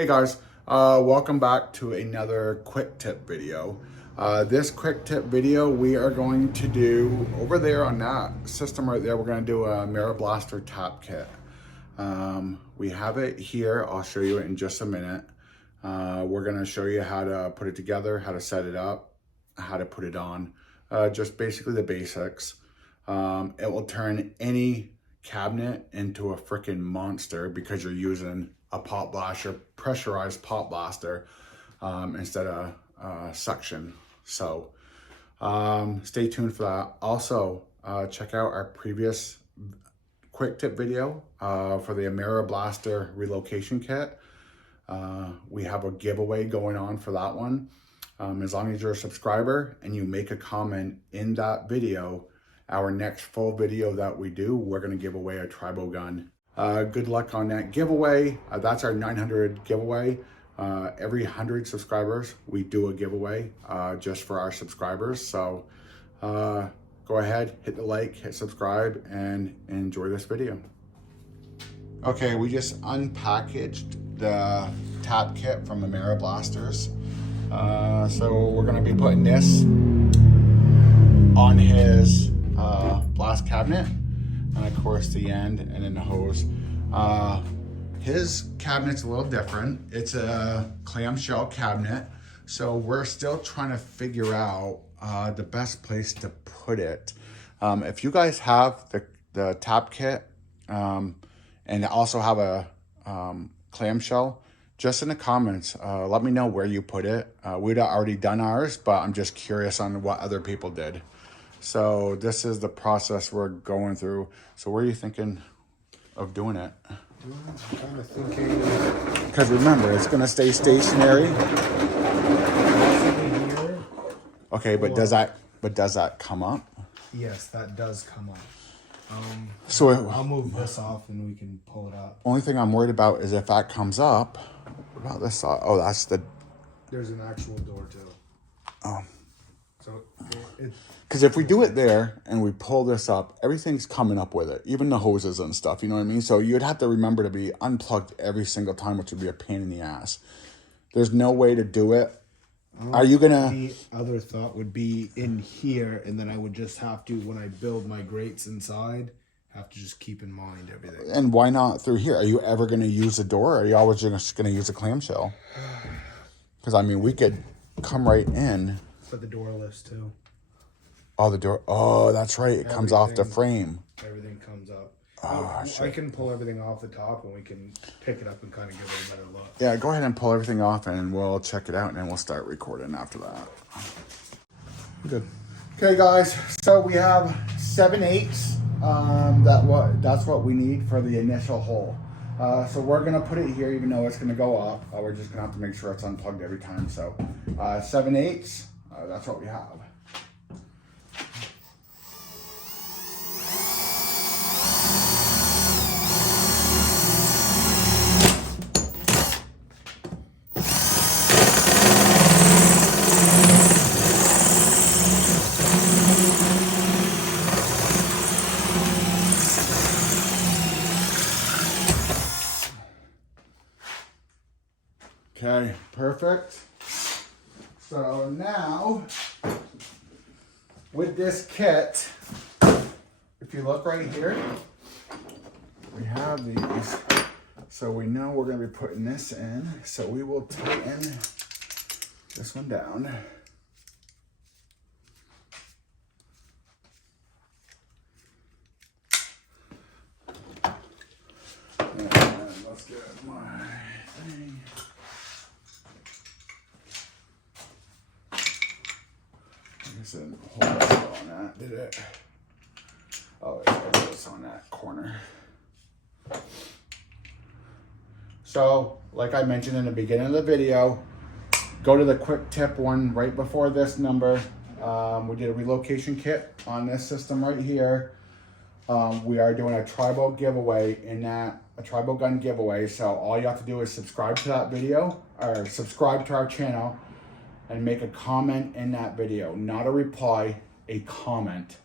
Hey guys, welcome back to another quick tip video. This quick tip video we are going to do over there on that system right there. We're going to do a Ameriblaster tap kit. We have it here. I'll show you it in just a minute. We're going to show you how to put it together, how to set it up, how to put it on, just basically the basics. It will turn any cabinet into a freaking monster because you're using a pop blaster, pressurized pop blaster, instead of suction. So stay tuned for that. Also, check out our previous quick tip video for the Ameriblaster Relocation Kit. We have a giveaway going on for that one. As long as you're a subscriber and you make a comment in that video, our next full video that we do, we're going to give away a tribal gun. Good luck on that giveaway. That's our 900 giveaway. Every 100 subscribers, we do a giveaway just for our subscribers. So go ahead, hit the like, hit subscribe, and enjoy this video. Okay, we just unpackaged the tap kit from Ameriblasters. So we're going to be putting this on his blast cabinet, and of course the end, and then the hose. His cabinet's a little different. It's a clamshell cabinet, so we're still trying to figure out the best place to put it. If you guys have the tap kit and also have a clamshell, just in the comments, let me know where you put it. We'd already done ours, but I'm just curious on what other people did. So this is the process we're going through. So where are you thinking of doing it? I'm kind of thinking... Because remember, it's going to stay stationary. Here. Okay, but does that come up? Yes, that does come up. So I'll move this off and we can pull it up. Only thing I'm worried about is if that comes up. What about this side? Oh, that's the... There's an actual door too. Oh. So it because if we do it there and we pull this up, everything's coming up with it, even the hoses and stuff, you know what I mean? So you'd have to remember to be unplugged every single time, which would be a pain in the ass. There's no way to do it. Are you gonna... The other thought would be in here, and then I would just have to, when I build my grates inside, have to just keep in mind everything. And why not through here? Are you ever going to use a door, or are you always just going to use a clamshell? Because, I mean, we could come right in. But the door lifts too. Oh, the door. Oh, that's right. It comes off the frame. Everything comes up. Oh, I can pull everything off the top and we can pick it up and kind of give it a better look. Yeah, go ahead and pull everything off and we'll check it out and then we'll start recording after that. Good. Okay, guys. So we have 7/8. That's what we need for the initial hole. So we're going to put it here even though it's going to go up. We're just going to have to make sure it's unplugged every time. So 7/8. That's what we have. Okay, perfect. So now, with this kit, if you look right here, we have these. So we know we're going to be putting this in. So we will tighten this one down. And let's get my thing. I didn't hold that on that, did it? Oh, it's on that corner. So, like I mentioned in the beginning of the video, go to the quick tip one right before this number. We did a relocation kit on this system right here. We are doing a tribal giveaway a tribal gun giveaway. So all you have to do is subscribe to that video or subscribe to our channel and make a comment in that video, not a reply, a comment.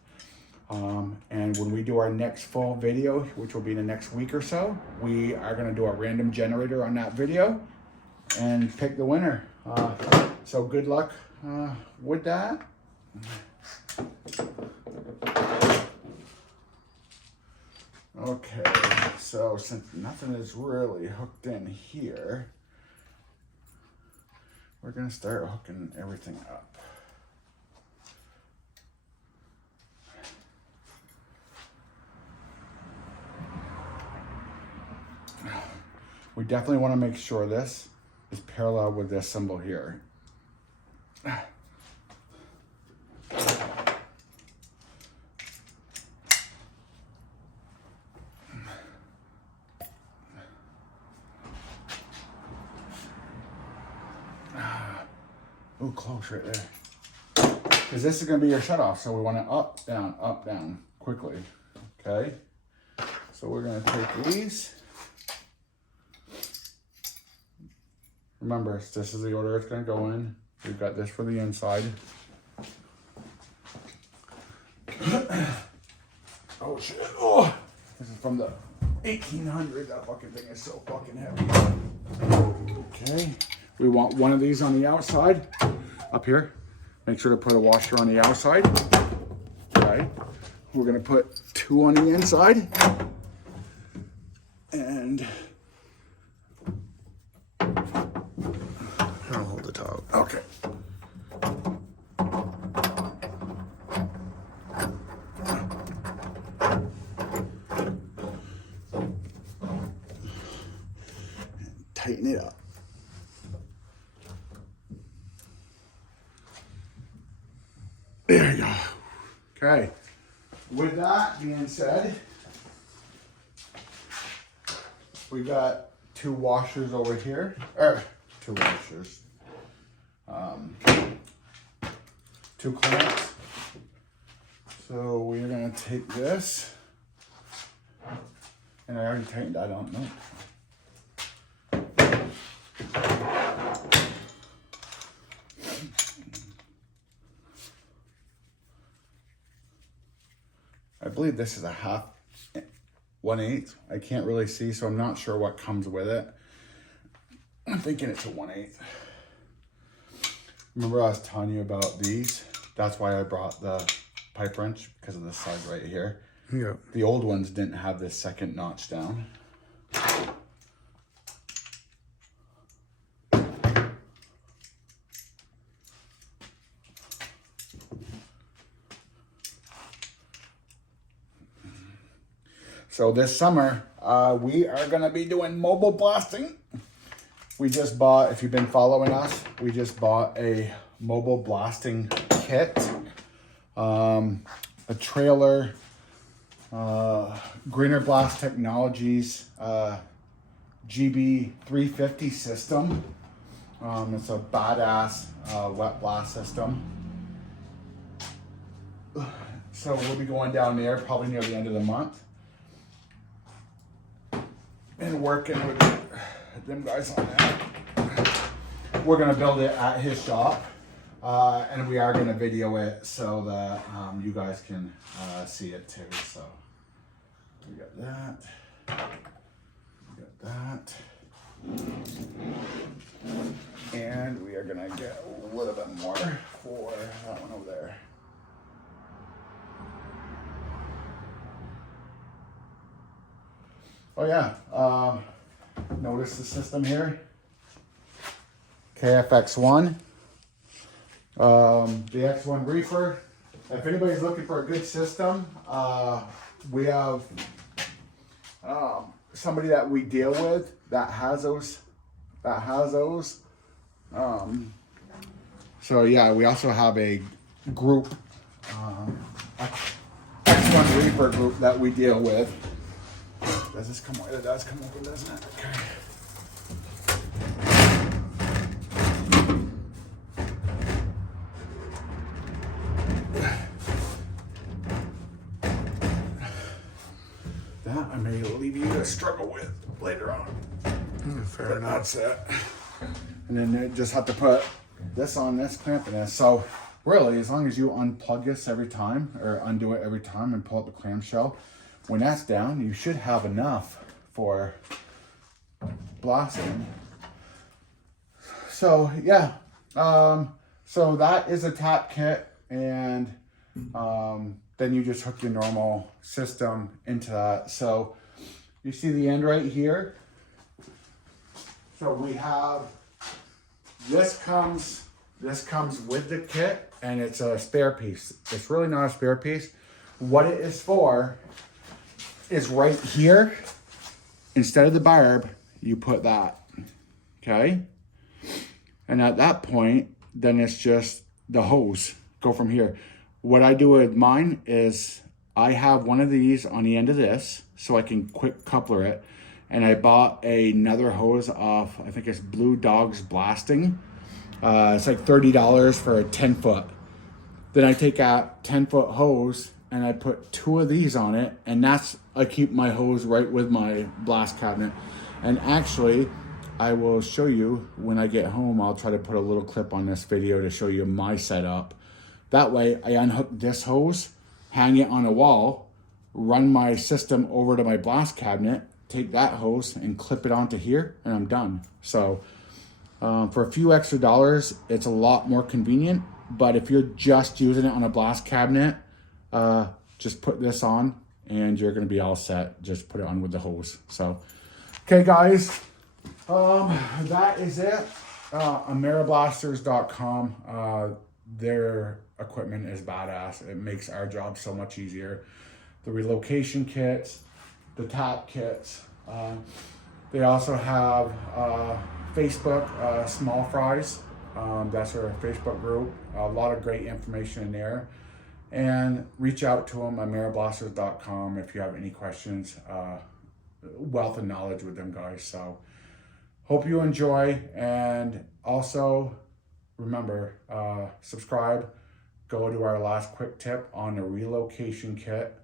And when we do our next full video, which will be in the next week or so, we are gonna do a random generator on that video. and pick the winner. So good luck with that. Okay, so since nothing is really hooked in here, we're gonna start hooking everything up. We definitely want to make sure this is parallel with this symbol here. Oh, close right there. Because this is going to be your shutoff, so we want it up, down, quickly. Okay? So we're going to take these. Remember, this is the order it's going to go in. We've got this for the inside. Oh shit. Oh! This is from the 1800s. That fucking thing is so fucking heavy. Okay. We want one of these on the outside. Up here. Make sure to put a washer on the outside. Okay. We're going to put two on the inside. And I'll hold the top. okay. Tighten it up. There you go. Okay. With that being said, we got two washers over here. Two washers. Two clamps. So we're gonna take this, and I already tightened that on. No. I believe this is a 1/8. I can't really see, so I'm not sure what comes with it. I'm thinking it's a 1/8. Remember I was telling you about these? That's why I brought the pipe wrench, because of this side right here. Yeah. The old ones didn't have this second notch down. So this summer, we are gonna be doing mobile blasting. We just bought, if you've been following us, we just bought a mobile blasting kit. A trailer, Greener Blast Technologies, GB350 system. It's a badass wet blast system. So we'll be going down there probably near the end of the month and working with them guys on that. We're gonna build it at his shop, and we are gonna video it so that you guys can see it too. So we got that. We got that. And we are gonna get a little bit more for that one over there. Oh yeah, notice the system here. KFX1. The X1 reefer. If anybody's looking for a good system, we have somebody that we deal with that has those. So yeah, we also have a group, X1 reefer group that we deal with. Does this come? It does come open, doesn't it? Okay. That I may leave you to struggle with later on. Fair enough. That's it. And then you just have to put this on this clamp and this. So really, as long as you unplug this every time or undo it every time and pull up the clamshell, when that's down, you should have enough for blasting. so yeah. So that is a tap kit, and then you just hook your normal system into that. So you see the end right here. So we have, this comes with the kit, and it's a spare piece. It's really not a spare piece. What it is for is right here. Instead of the barb, you put that, okay? And at that point, then it's just the hose, go from here. What I do with mine is I have one of these on the end of this so I can quick coupler it. And I bought another hose off, I think it's Blue Dogs Blasting. It's like $30 for a 10-foot. Then I take a 10-foot hose and I put 2 of these on it, and I keep my hose right with my blast cabinet. And actually, I will show you when I get home. I'll try to put a little clip on this video to show you my setup. That way I unhook this hose, hang it on a wall, run my system over to my blast cabinet, take that hose and clip it onto here, and I'm done. So for a few extra dollars, it's a lot more convenient. But if you're just using it on a blast cabinet, just put this on and you're gonna be all set. Just put it on with the hose. So, okay guys, that is it. Ameriblasters.com. Their equipment is badass. It makes our job so much easier. The relocation kits, the tap kits. They also have Facebook, Small Fries. That's our Facebook group. A lot of great information in there. And reach out to them, Ameriblasters.com, if you have any questions. Wealth of knowledge with them guys. So hope you enjoy, and also remember, subscribe, go to our last quick tip on the relocation kit,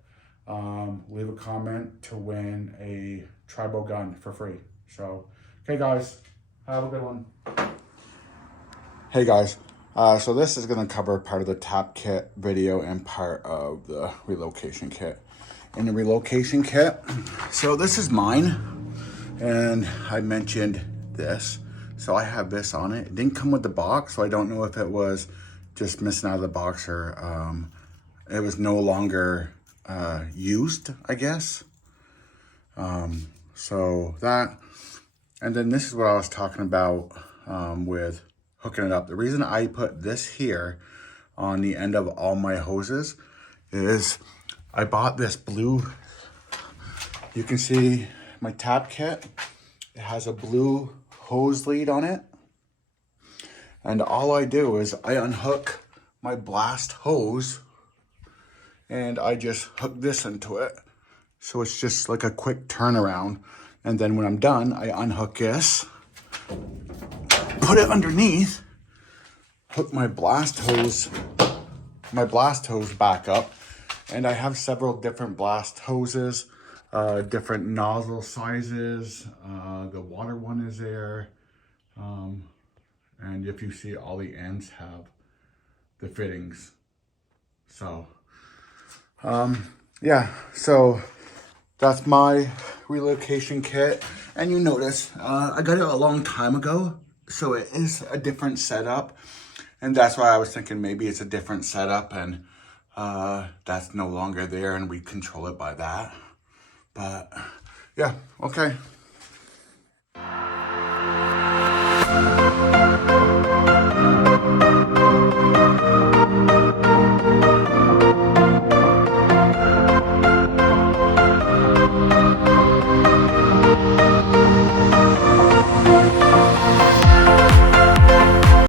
leave a comment to win a tribal gun for free. So, okay guys, have a good one. Hey guys, so this is going to cover part of the tap kit video and part of the relocation kit. In the relocation kit, so this is mine, and I mentioned this. So I have this on it. It didn't come with the box, so I don't know if it was just missing out of the box or it was no longer used, I guess. So that, and then this is what I was talking about with hooking it up. The reason I put this here on the end of all my hoses is I bought this blue, you can see my tap kit. It has a blue hose lead on it. And all I do is I unhook my blast hose and I just hook this into it. So it's just like a quick turnaround. And then when I'm done, I unhook this, put it underneath, hook my blast hose back up. And I have several different blast hoses, different nozzle sizes. The water one is there. And if you see, all the ends have the fittings. So, yeah, so that's my relocation kit. And you notice, I got it a long time ago, so it is a different setup. And that's why I was thinking maybe it's a different setup, and that's no longer there and we control it by that. But yeah, okay.